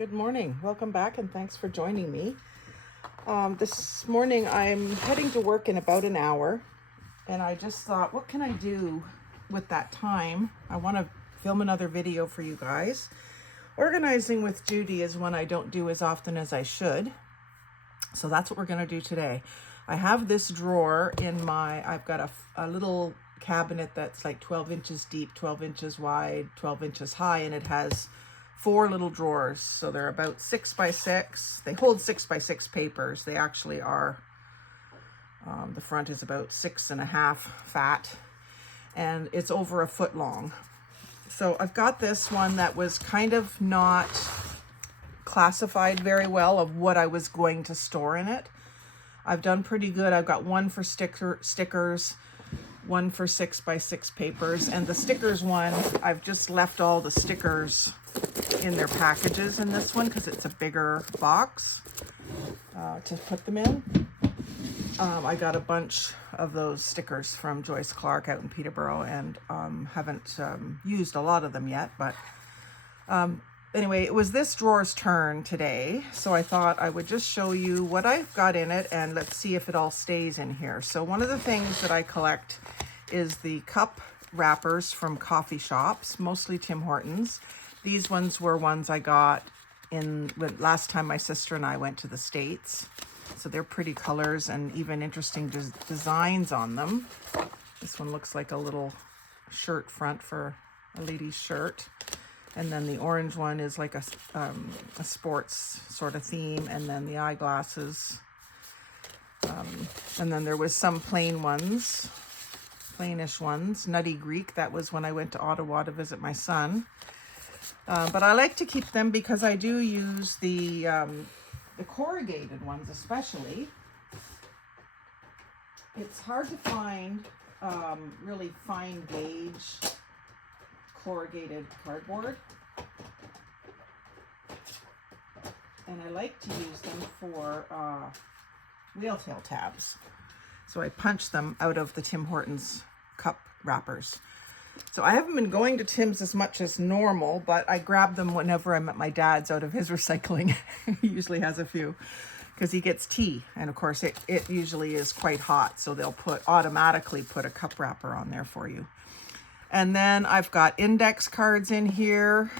Good morning. Welcome back and thanks for joining me. This morning I'm heading to work in about an hour and I just thought, what can I do with that time? I want to film another video for you guys. Organizing with Judy is one I don't do as often as I should. So that's what we're going to do today. I have this drawer in I've got a little cabinet that's like 12 inches deep, 12 inches wide, 12 inches high, and it has 4 little drawers. So they're about 6 by 6. They hold 6 by 6 papers. They actually are, the front is about 6.5 fat and it's over a foot long. So I've got this one that was kind of not classified very well of what I was going to store in it. I've done pretty good. I've got one for stickers, one for 6 by 6 papers, and the stickers one, I've just left all the stickers in their packages in this one because it's a bigger box to put them in. I got a bunch of those stickers from Joyce Clark out in Peterborough and haven't used a lot of them yet, but anyway, it was this drawer's turn today, so I thought I would just show you what I've got in it and let's see if it all stays in here. So one of the things that I collect is the cup wrappers from coffee shops, mostly Tim Hortons. These ones were ones I got last time my sister and I went to the States. So they're pretty colors and even interesting designs on them. This one looks like a little shirt front for a lady's shirt. And then the orange one is like a sports sort of theme. And then the eyeglasses. And then there was some plainish ones. Nutty Greek, that was when I went to Ottawa to visit my son. But I like to keep them because I do use the corrugated ones especially. It's hard to find really fine gauge corrugated cardboard. And I like to use them for whale tail tabs. So I punch them out of the Tim Hortons cup wrappers. So I haven't been going to Tim's as much as normal, but I grab them whenever I'm at my dad's out of his recycling. He usually has a few because he gets tea. And of course it usually is quite hot. So they'll automatically put a cup wrapper on there for you. And then I've got index cards in here.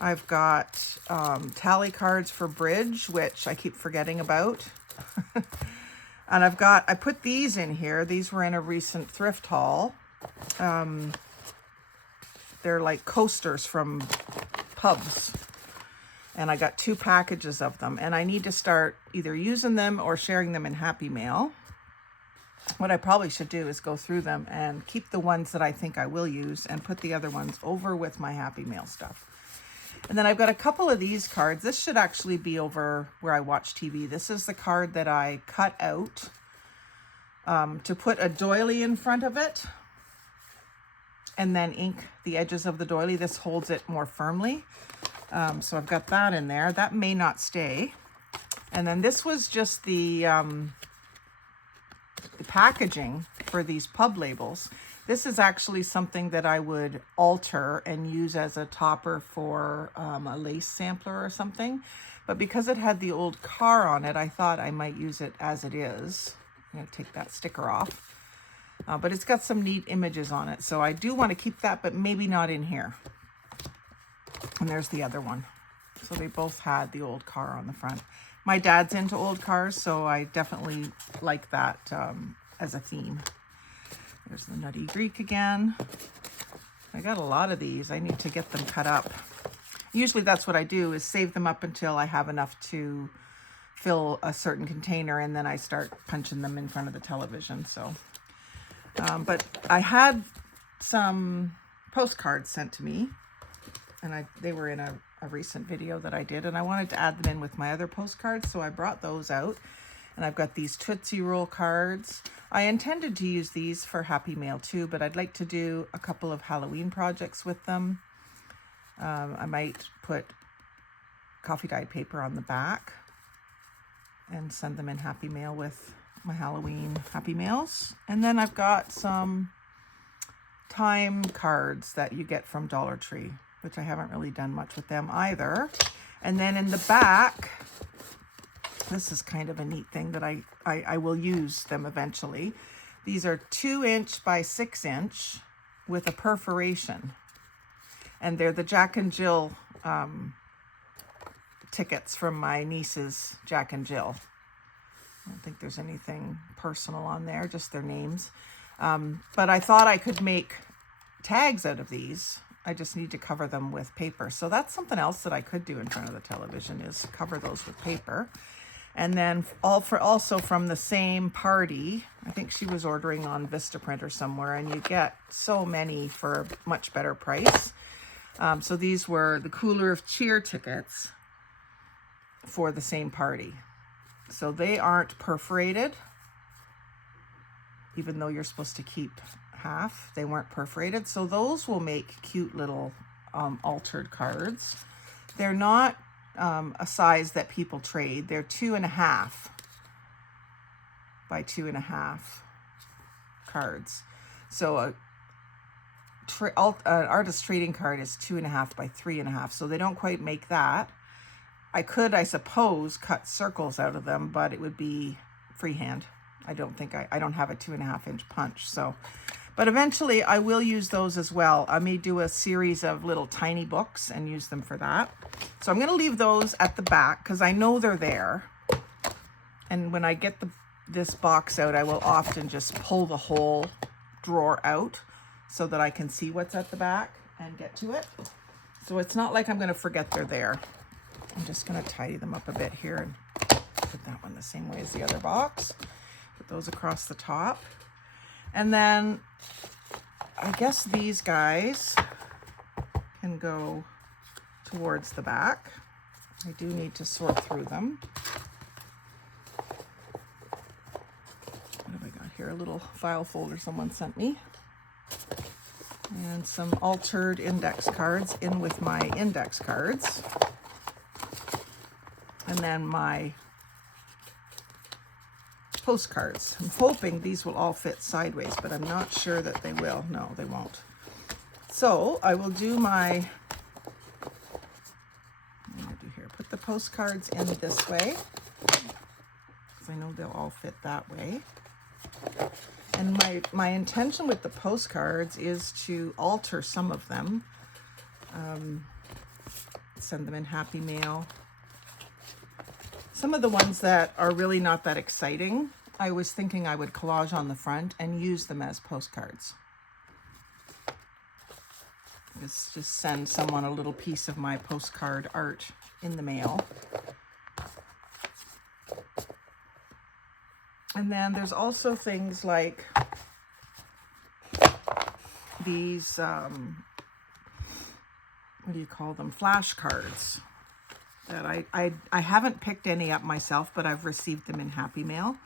I've got tally cards for bridge, which I keep forgetting about. And I put these in here. These were in a recent thrift haul. They're like coasters from pubs. And I got 2 packages of them. And I need to start either using them or sharing them in Happy Mail. What I probably should do is go through them and keep the ones that I think I will use and put the other ones over with my Happy Mail stuff. And then I've got a couple of these cards. This should actually be over where I watch TV. This is the card that I cut out to put a doily in front of it and then ink the edges of the doily. This holds it more firmly. So I've got that in there. That may not stay. And then this was just the packaging for these pub labels. This is actually something that I would alter and use as a topper for a lace sampler or something. But because it had the old car on it, I thought I might use it as it is. I'm going to take that sticker off. But it's got some neat images on it. So I do want to keep that, but maybe not in here. And there's the other one. So they both had the old car on the front. My dad's into old cars, so I definitely like that as a theme. There's the Nutty Greek again. I got a lot of these. I need to get them cut up. Usually that's what I do, is save them up until I have enough to fill a certain container, and then I start punching them in front of the television. So, but I had some postcards sent to me, and they were in a recent video that I did, and I wanted to add them in with my other postcards, so I brought those out. And I've got these Tootsie Roll cards. I intended to use these for Happy Mail too, but I'd like to do a couple of Halloween projects with them. I might put coffee dyed paper on the back and send them in Happy Mail with my Halloween Happy Mails. And then I've got some time cards that you get from Dollar Tree. which I haven't really done much with them either. And then in the back, this is kind of a neat thing that I will use them eventually. These are 2" by 6" with a perforation. And they're the Jack and Jill tickets from my niece's Jack and Jill. I don't think there's anything personal on there, just their names. But I thought I could make tags out of these. I just need to cover them with paper. So that's something else that I could do in front of the television, is cover those with paper. And then also from the same party, I think she was ordering on Vistaprint or somewhere, and you get so many for a much better price. So these were the Cooler of Cheer tickets for the same party. So they aren't perforated, even though you're supposed to keep half. They weren't perforated. So those will make cute little altered cards. They're not a size that people trade. They're 2.5 by 2.5 cards. So an artist trading card is 2.5 by 3.5. So they don't quite make that. I could, I suppose, cut circles out of them, but it would be freehand. I don't think I don't have a 2.5" punch. So, but eventually I will use those as well. I may do a series of little tiny books and use them for that. So I'm going to leave those at the back because I know they're there. And when I get this box out, I will often just pull the whole drawer out so that I can see what's at the back and get to it. So it's not like I'm going to forget they're there. I'm just going to tidy them up a bit here and put that one the same way as the other box. Put those across the top. And then I guess these guys can go towards the back. I do need to sort through them. What have I got here? A little file folder someone sent me. And some altered index cards in with my index cards. And then my postcards. I'm hoping these will all fit sideways, but I'm not sure that they will. No, they won't. So I will do my, what am I gonna do here? Put the postcards in this way, because I know they'll all fit that way. And my intention with the postcards is to alter some of them, send them in Happy Mail. Some of the ones that are really not that exciting, I was thinking I would collage on the front and use them as postcards. Just send someone a little piece of my postcard art in the mail. And then there's also things like these, what do you call them? Flashcards. That I haven't picked any up myself, but I've received them in Happy Mail.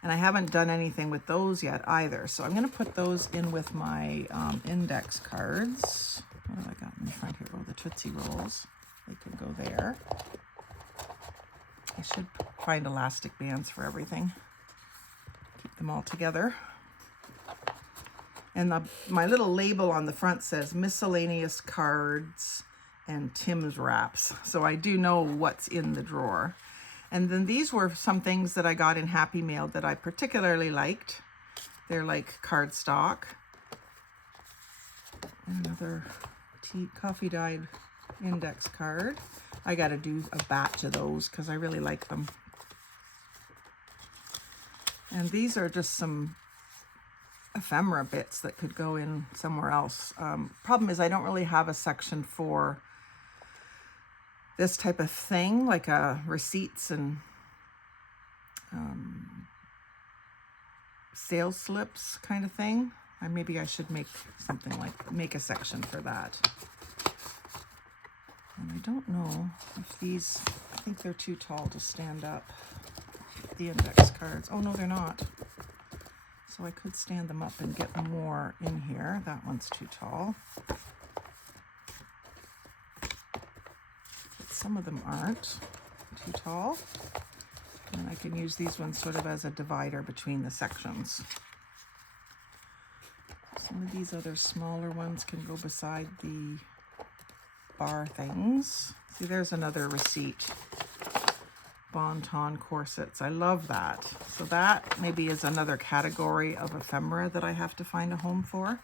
And I haven't done anything with those yet either. So I'm going to put those in with my index cards. What have I got in the front here? Oh, the Tootsie Rolls. They could go there. I should find elastic bands for everything. Keep them all together. And my little label on the front says miscellaneous cards and Tim's wraps. So I do know what's in the drawer. And then these were some things that I got in Happy Mail that I particularly liked. They're like cardstock. Another coffee dyed index card. I got to do a batch of those because I really like them. And these are just some ephemera bits that could go in somewhere else. Problem is I don't really have a section for this type of thing, like receipts and sales slips kind of thing. Maybe I should make something like, make a section for that. And I don't know if these, I think they're too tall to stand up, the index cards. Oh no, they're not. So I could stand them up and get more in here. That one's too tall. But some of them aren't too tall. And I can use these ones sort of as a divider between the sections. Some of these other smaller ones can go beside the bar things. See, there's another receipt. Bon-ton corsets. I love that. So that maybe is another category of ephemera that I have to find a home for.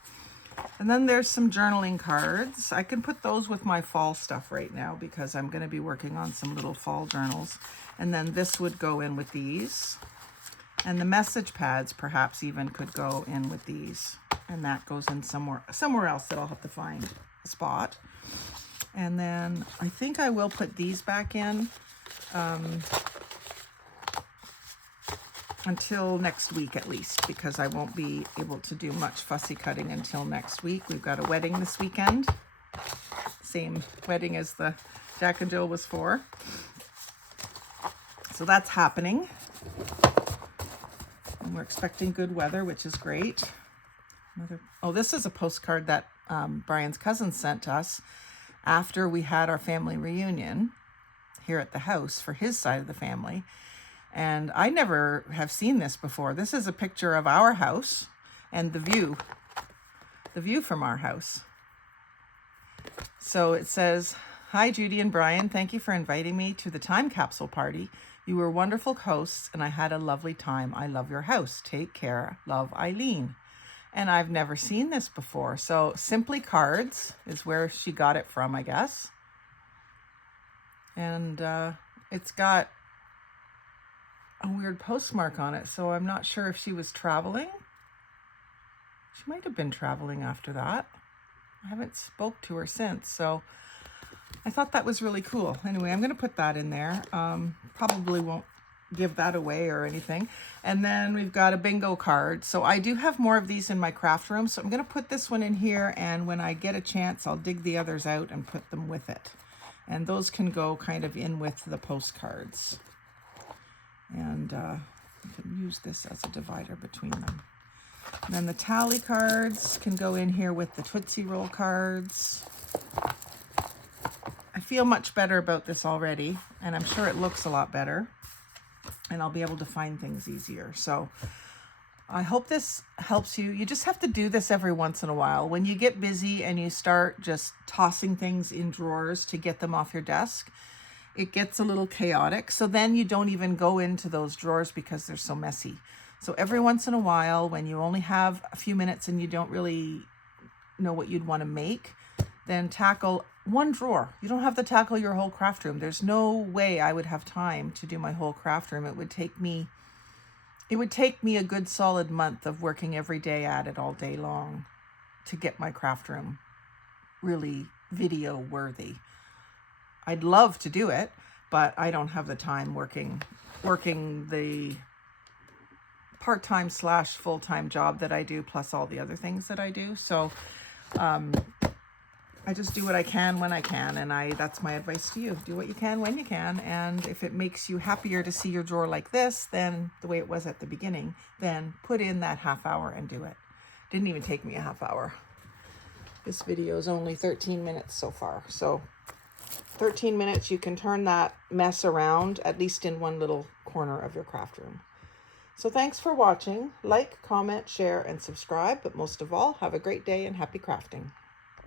And then there's some journaling cards. I can put those with my fall stuff right now because I'm going to be working on some little fall journals. And then this would go in with these. And the message pads perhaps even could go in with these. And that goes in somewhere else that I'll have to find a spot. And then I think I will put these back in until next week at least, because I won't be able to do much fussy cutting until next week. We've got a wedding this weekend. Same wedding as the Jack and Jill was for. So that's happening. And we're expecting good weather, which is great. Oh, this is a postcard that Brian's cousin sent us after we had our family reunion here at the house for his side of the family. And I never have seen this before. This is a picture of our house and the view from our house. So it says, "Hi, Judy and Brian. Thank you for inviting me to the time capsule party. You were wonderful hosts and I had a lovely time. I love your house. Take care. Love, Eileen." And I've never seen this before. So Simply Cards is where she got it from, I guess. And it's got a weird postmark on it, so I'm not sure if she was traveling. She might have been traveling after that. I haven't spoke to her since, so I thought that was really cool. Anyway, I'm going to put that in there. Probably won't give that away or anything. And then we've got a bingo card. So I do have more of these in my craft room, so I'm going to put this one in here, and when I get a chance, I'll dig the others out and put them with it. And those can go kind of in with the postcards. And you can use this as a divider between them. And then the tally cards can go in here with the Tootsie Roll cards. I feel much better about this already, and I'm sure it looks a lot better. And I'll be able to find things easier. So I hope this helps you. You just have to do this every once in a while. When you get busy and you start just tossing things in drawers to get them off your desk, it gets a little chaotic. So then you don't even go into those drawers because they're so messy. So every once in a while, when you only have a few minutes and you don't really know what you'd want to make, then tackle one drawer. You don't have to tackle your whole craft room. There's no way I would have time to do my whole craft room. It would take me a good solid month of working every day at it all day long to get my craft room really video worthy. I'd love to do it, but I don't have the time working the part-time / full-time job that I do, plus all the other things that I do. So I just do what I can when I can, and that's my advice to you. Do what you can when you can, and if it makes you happier to see your drawer like this than the way it was at the beginning, then put in that half hour and do it. Didn't even take me a half hour. This video is only 13 minutes so far, so 13 minutes, you can turn that mess around, at least in one little corner of your craft room. So thanks for watching. Like, comment, share, and subscribe. But most of all, have a great day and happy crafting.